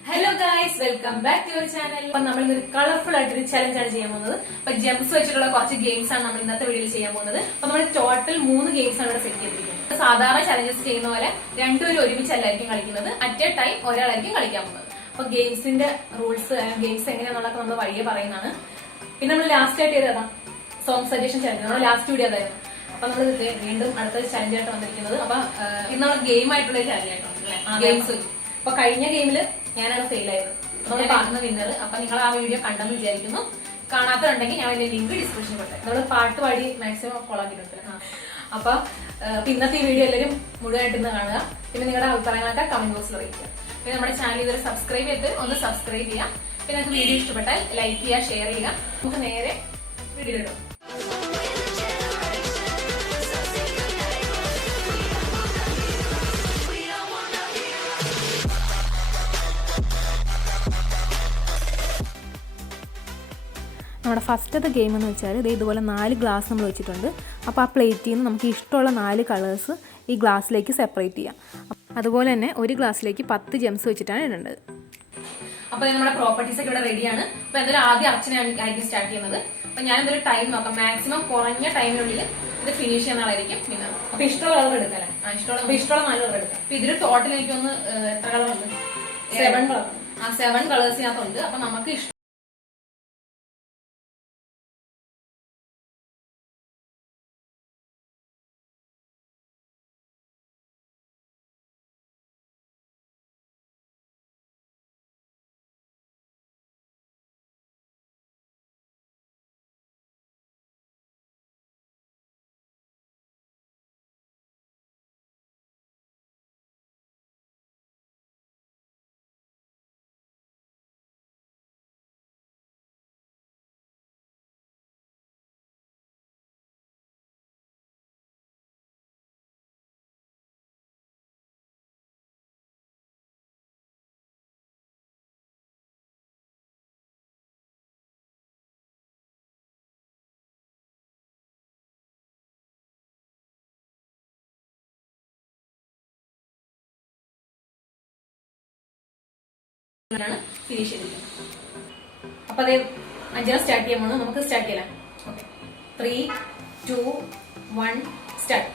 Hello guys, welcome back to your channel. അപ്പോൾ നമ്മൾ ഇന്നൊരു കളർഫുൾ ആയിട്ടൊരു ചലഞ്ച് ആണ് ചെയ്യാൻ പോകുന്നത്. അപ്പോൾ ജംസ് വെച്ചിട്ടുള്ള കുറച്ച് ഗെയിംസ് ആണ് നമ്മൾ ഇന്നത്തെ വീഡിയോയിൽ ചെയ്യാൻ പോകുന്നത്. അപ്പോൾ നമ്മൾ ടോട്ടൽ 3 ഗെയിംസ് ആണ് ഇവിടെ സെറ്റ് ചെയ്തിരിക്കുന്നത്. സാധാരണ ചലഞ്ചസ് ചെയ്യുന്ന പോലെ രണ്ടുപേരും ഒരുമിച്ചല്ലായിരിക്കും കളിക്കുന്നത്. അറ്റ് എ ടൈം ഒരാളായിരിക്കും കളിക്കാൻ പോകുന്നത്. അപ്പോൾ ഗെയിംസിന്റെ റൂൾസ് ഗെയിംസ് എങ്ങനെയാണെന്നുള്ളത് നമ്മൾ വഴിയെ പറയുന്നതാണ്. പിന്നെ നമ്മൾ ലാസ്റ്റ് ആയിട്ട് ചെയ്തതാ സോങ് സജഷൻ ചലഞ്ച്. നമ്മൾ ലാസ്റ്റ് വീഡിയോ അതായിരുന്നു. അപ്പൊ നമ്മൾ വീണ്ടും അടുത്ത ചലഞ്ച് ആയിട്ട് വന്നിരിക്കുന്നത്. അപ്പൊ ഇന്ന് നമ്മൾ ഗെയിം ആയിട്ടുള്ള ചലഞ്ച് ആയിട്ടുണ്ട് ഗെയിംസ്. അപ്പൊ കഴിഞ്ഞ ഗെയിമില് ഞാനാണ് ഫെയിൽ ആയത്. നമ്മൾ പാടുന്ന വിന്നർ. അപ്പൊ നിങ്ങൾ ആ വീഡിയോ കണ്ടെന്ന് വിചാരിക്കുന്നു. കാണാത്തതുണ്ടെങ്കിൽ ഞാൻ അതിന്റെ ലിങ്ക് ഡിസ്ക്രിപ്ഷനിൽ കൊടുത്തേ. നമ്മൾ പാട്ട് പാടി മാക്സിമം ഫോളോ ആക്കിയിട്ടുണ്ട്. അപ്പൊ ഇന്നത്തെ ഈ വീഡിയോ എല്ലാവരും മുഴുവനായിട്ട് ഇന്ന് കാണുക. പിന്നെ നിങ്ങളുടെ അഭിപ്രായങ്ങളൊക്കെ കമന്റ് ബോക്സിൽ അറിയിക്കുക. പിന്നെ നമ്മുടെ ചാനൽ ഇതുവരെ സബ്സ്ക്രൈബ് ചെയ്ത് ഒന്ന് സബ്സ്ക്രൈബ് ചെയ്യാം. പിന്നെ നിങ്ങൾക്ക് വീഡിയോ ഇഷ്ടപ്പെട്ടാൽ ലൈക്ക് ചെയ്യുക, ഷെയർ ചെയ്യുക. നമുക്ക് നേരെ വീഡിയോ ഇടാം. നമ്മുടെ ഫസ്റ്റത്തെ ഗെയിം എന്ന് വെച്ചാൽ ഇതുപോലെ 4 ഗ്ലാസ് നമ്മൾ വെച്ചിട്ടുണ്ട്. അപ്പോൾ ആ പ്ലേറ്റിൽ നിന്ന് നമുക്ക് ഇഷ്ടമുള്ള 4 കളേഴ്സ് ഈ ഗ്ലാസ്സിലേക്ക് സെപ്പറേറ്റ് ചെയ്യാം. അതുപോലെ തന്നെ ഒരു ഗ്ലാസ്സിലേക്ക് 10 ജെംസ് വെച്ചിട്ടാണ് ഇടേണ്ടത്. അപ്പോൾ നമ്മുടെ പ്രോപ്പർട്ടീസ് ഒക്കെ ഇവിടെ റെഡിയാണ്. അപ്പോൾ എന്തായാലും ആദ്യം അർച്ചനയായിരിക്കും സ്റ്റാർട്ട് ചെയ്യുന്നത്. അപ്പോൾ ഞാൻ എന്തൊരു ടൈം നോക്കാം. മാക്സിമം കുറഞ്ഞ ടൈമിനുള്ളിൽ ഇത് ഫിനിഷ് ചെയ്യുന്ന ആളായിരിക്കും പിന്നെ. അപ്പോൾ ഇഷ്ടമുള്ള കളർ എടുക്കാം. ഇഷ്ടമുള്ള 4 കളർ എടുക്കാം. അപ്പോൾ ഇതിൽ ടോട്ടൽ എനിക്കൊന്ന് എത്ര കളർ ഉണ്ട്? 7 കളർ. 7 കളേഴ്സിനകത്തുണ്ട്. അപ്പൊ നമുക്ക് ഫിനിഷ് ചെയ്തിരിക്കുന്നത്. അപ്പൊ അതേ 5 സ്റ്റാർട്ട് ചെയ്യാൻ പോകുന്നു. നമുക്ക് സ്റ്റാർട്ട് ചെയ്യാം. Okay, 3, 2, 1 start.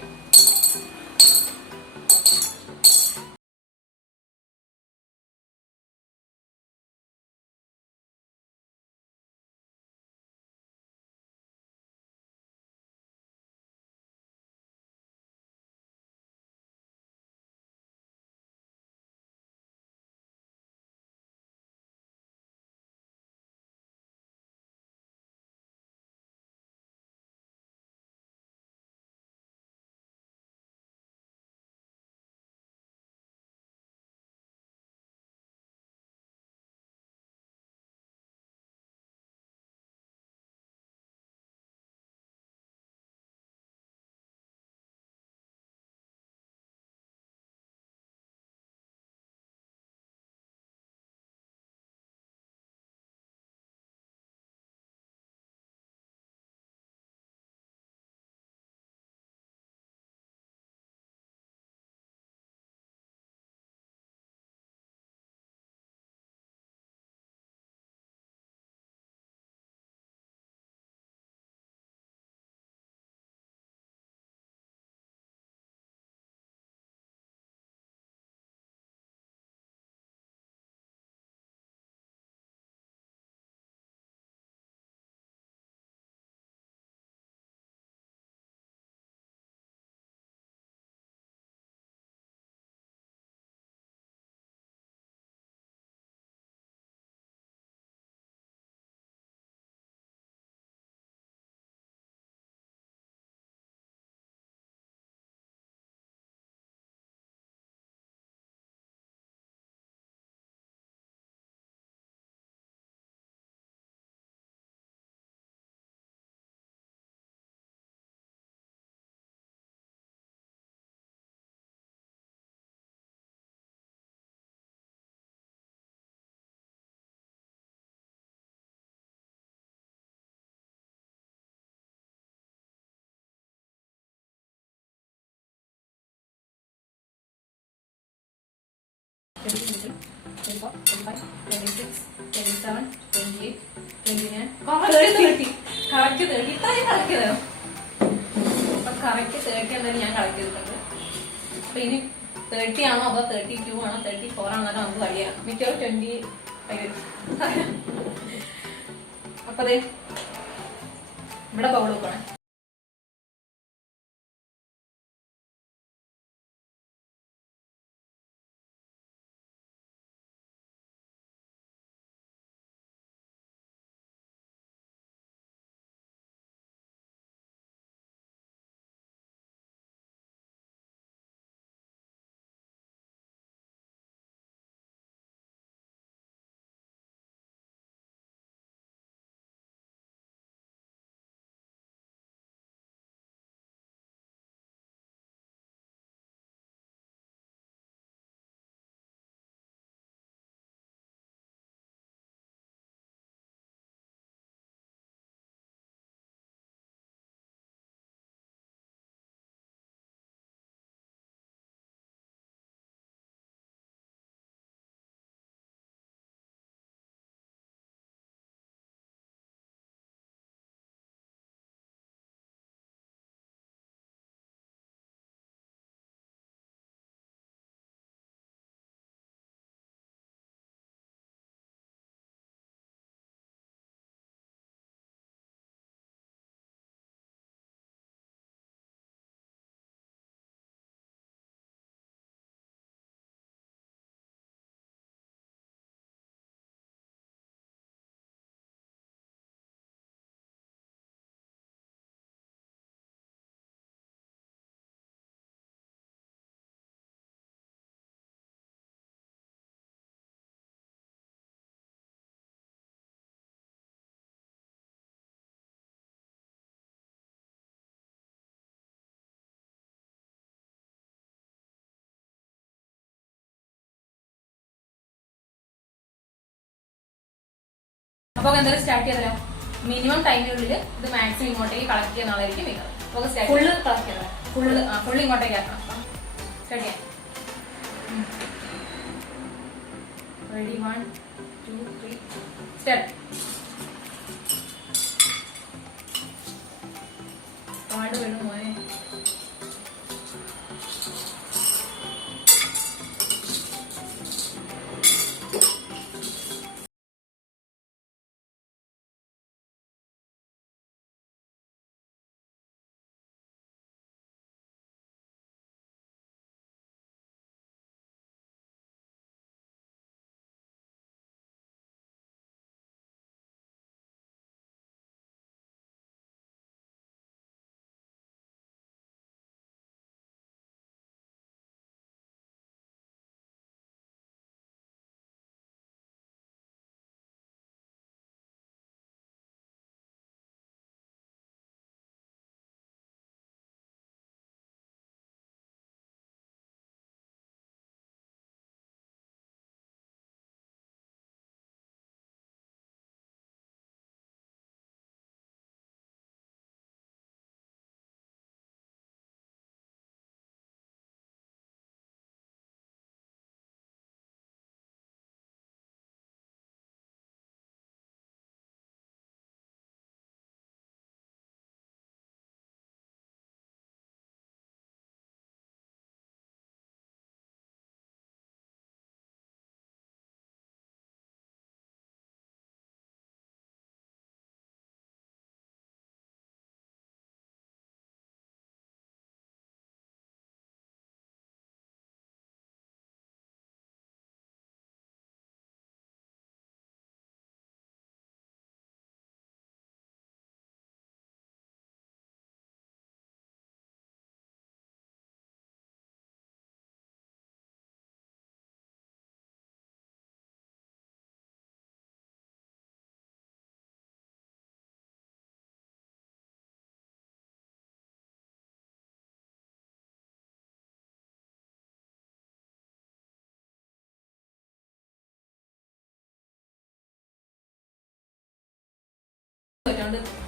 24, 25, 26, 27, 28, 29, correct 30. Correct 30. ഇത്രയും കളക്ട് ചെയ്തോ? അപ്പൊ കറക്റ്റ് 30 എന്തായാലും ഞാൻ കളക്ട് ചെയ്തിട്ടുണ്ട്. അപ്പൊ ഇനി 30 ആണോ അതോ 32 ആണോ 34 ആണോ എന്നൊക്കെ നമുക്ക് കളിയാം. മിക്കവാറും 25. അപ്പൊ അതെ ഇവിടെ ബൗൾ വെക്കണേ. അപ്പൊ എന്തായാലും സ്റ്റാർട്ട് ചെയ്തല്ലോ. മിനിമം ടൈമിനുള്ളിൽ ഇത് മാക്സിമം ഇങ്ങോട്ടേക്ക് കളക്ട് ചെയ്യുന്ന ആളായിരിക്കും നിങ്ങൾ. ഫുള്ള് കളക്ട് ചെയ്യണം. ഫുള്ള് ഇങ്ങോട്ടേക്ക് ആക്കണം. സ്റ്റാർട്ട് ചെയ്യാം. Ready 1, 2, 3 start. പാട് വീടും മോനെ.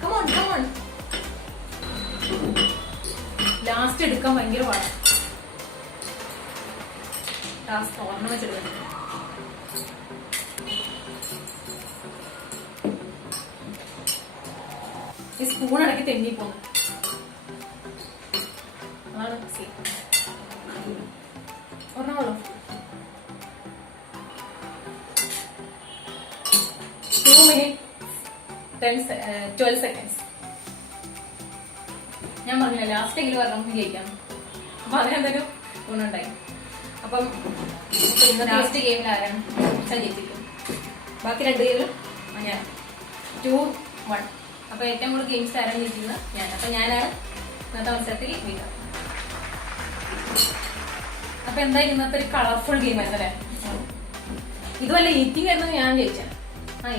Come on, come on. Last എടുക്കാൻ ഭയങ്കര പാടാണ്. ലാസ്റ്റ് ഓർമ്മ വെച്ചെടുക്കാൻ. ഈ സ്പൂൺ ഇടയ്ക്ക് തെന്നി പോകുന്നു. അതാണ് ഒരെണ്ണമുള്ളൂ. 2 minutes 12 seconds. ഞാൻ പറഞ്ഞില്ല ലാസ്റ്റ് എങ്കിലും ഒരെണ്ണം ജയിക്കാം. അപ്പൊ അതിനെന്തൊരു ഗുണമുണ്ടായി. അപ്പം ഇന്ന് ലാസ്റ്റ് ഗെയിമിൽ ആരാണ് ജയിച്ചിരിക്കും. ബാക്കി 2 ഗെയിമിലും ഞാൻ 2-1. അപ്പൊ ഏറ്റവും കൂടുതൽ ഗെയിംസ് ആരാണ് ജയിക്കുന്നത് ഞാൻ. അപ്പൊ ഞാനാണ് ഇന്നത്തെ മത്സരത്തിൽ വിന്നർ. അപ്പൊ എന്തായാലും ഇന്നത്തെ ഒരു കളർഫുൾ ഗെയിം ആയിരുന്നു അല്ലേ. ഇതുവല്ല ഈറ്റിംഗ് ആയിരുന്നു ഞാൻ ജയിച്ചത്.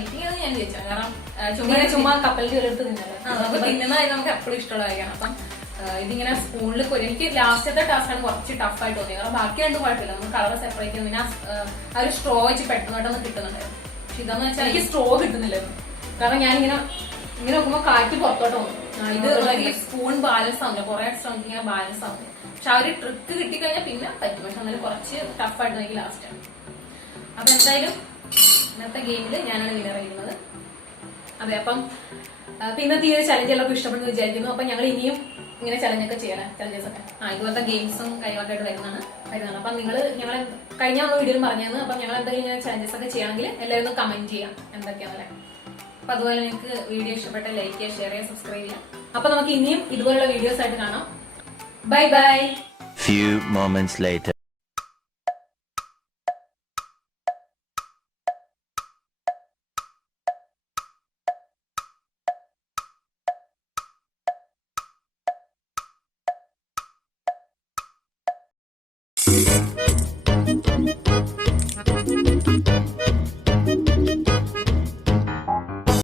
ഈറ്റിംഗ് ആയിരുന്നു ഞാൻ ജയിച്ചത്. കാരണം ചുമ്മാ കപ്പലിൽ ഒരിടത്ത് തിന്നല്ലോ. നമുക്ക് തിന്നുന്നതായിരുന്നു നമുക്ക് എപ്പോഴും ഇഷ്ടമുള്ള കാര്യമാണ്. അപ്പം ഇതിങ്ങനെ സ്പൂണിൽ എനിക്ക് ലാസ്റ്റത്തെ ടാസ്ക്കാണ് കുറച്ച് ടഫായിട്ട് തോന്നിയത്. കാരണം ബാക്കി രണ്ടും കുഴപ്പമില്ല, നമുക്ക് കളർ സെപ്പറേറ്റ് ചെയ്ത് പിന്നെ ആ ഒരു സ്ട്രോ വെച്ച് പെട്ടെന്ന് കിട്ടുന്നുണ്ടായിരുന്നു. പക്ഷെ ഇതെന്ന് വെച്ചാൽ എനിക്ക് സ്ട്രോ കിട്ടുന്നില്ലായിരുന്നു. കാരണം ഞാനിങ്ങനെ നോക്കുമ്പോൾ കാറ്റ് പുറത്തോട്ട് പോകും. ഇത് സ്പൂൺ ബാലൻസ് ആവുന്നില്ല, കുറെ സ്ട്രോങ് ഇങ്ങനെ ബാലൻസ് ആവുന്നില്ല. പക്ഷെ ആ ഒരു ട്രിക്ക് കിട്ടിക്കഴിഞ്ഞാൽ പിന്നെ പറ്റും. പക്ഷെ എന്നാലും കുറച്ച് ടഫായിട്ട് എനിക്ക് ലാസ്റ്റാണ്. അപ്പൊ എന്തായാലും ഇന്നത്തെ ഗെയിമിൽ ഞാനാണ് വിന്നർ ചെയ്യുന്നത്. അതെ, അപ്പം ഇന്നത്തെ ഈ ഒരു ചലഞ്ച് എല്ലാവർക്കും ഇഷ്ടപ്പെടുന്നു വിചാരിക്കുന്നു. അപ്പൊ ഞങ്ങൾ ഇനിയും ഇങ്ങനെ ചലഞ്ചൊക്കെ ചെയ്യണം. ചലഞ്ചസ് ഒക്കെ ഇതുപോലത്തെ ഗെയിംസും കാര്യങ്ങളൊക്കെ ആയിട്ട് വരുന്നതാണ്. അപ്പൊ നിങ്ങൾ ഞങ്ങൾ കഴിഞ്ഞ വീഡിയോയിൽ പറഞ്ഞത്. അപ്പൊ ഞങ്ങൾ എന്തെങ്കിലും ഇങ്ങനെ ചലഞ്ചസ് ഒക്കെ ചെയ്യണമെങ്കിൽ എല്ലാവരും ഒന്ന് കമന്റ് ചെയ്യാം എന്തൊക്കെയാണല്ലേ. അപ്പൊ അതുപോലെ നിങ്ങൾക്ക് വീഡിയോ ഇഷ്ടപ്പെട്ട ലൈക്ക് ചെയ്യുക, ഷെയർ ചെയ്യുക, സബ്സ്ക്രൈബ് ചെയ്യാം. അപ്പൊ നമുക്ക് ഇനിയും ഇതുപോലുള്ള വീഡിയോസ് ആയിട്ട് കാണാം. Bye bye. Few moments later.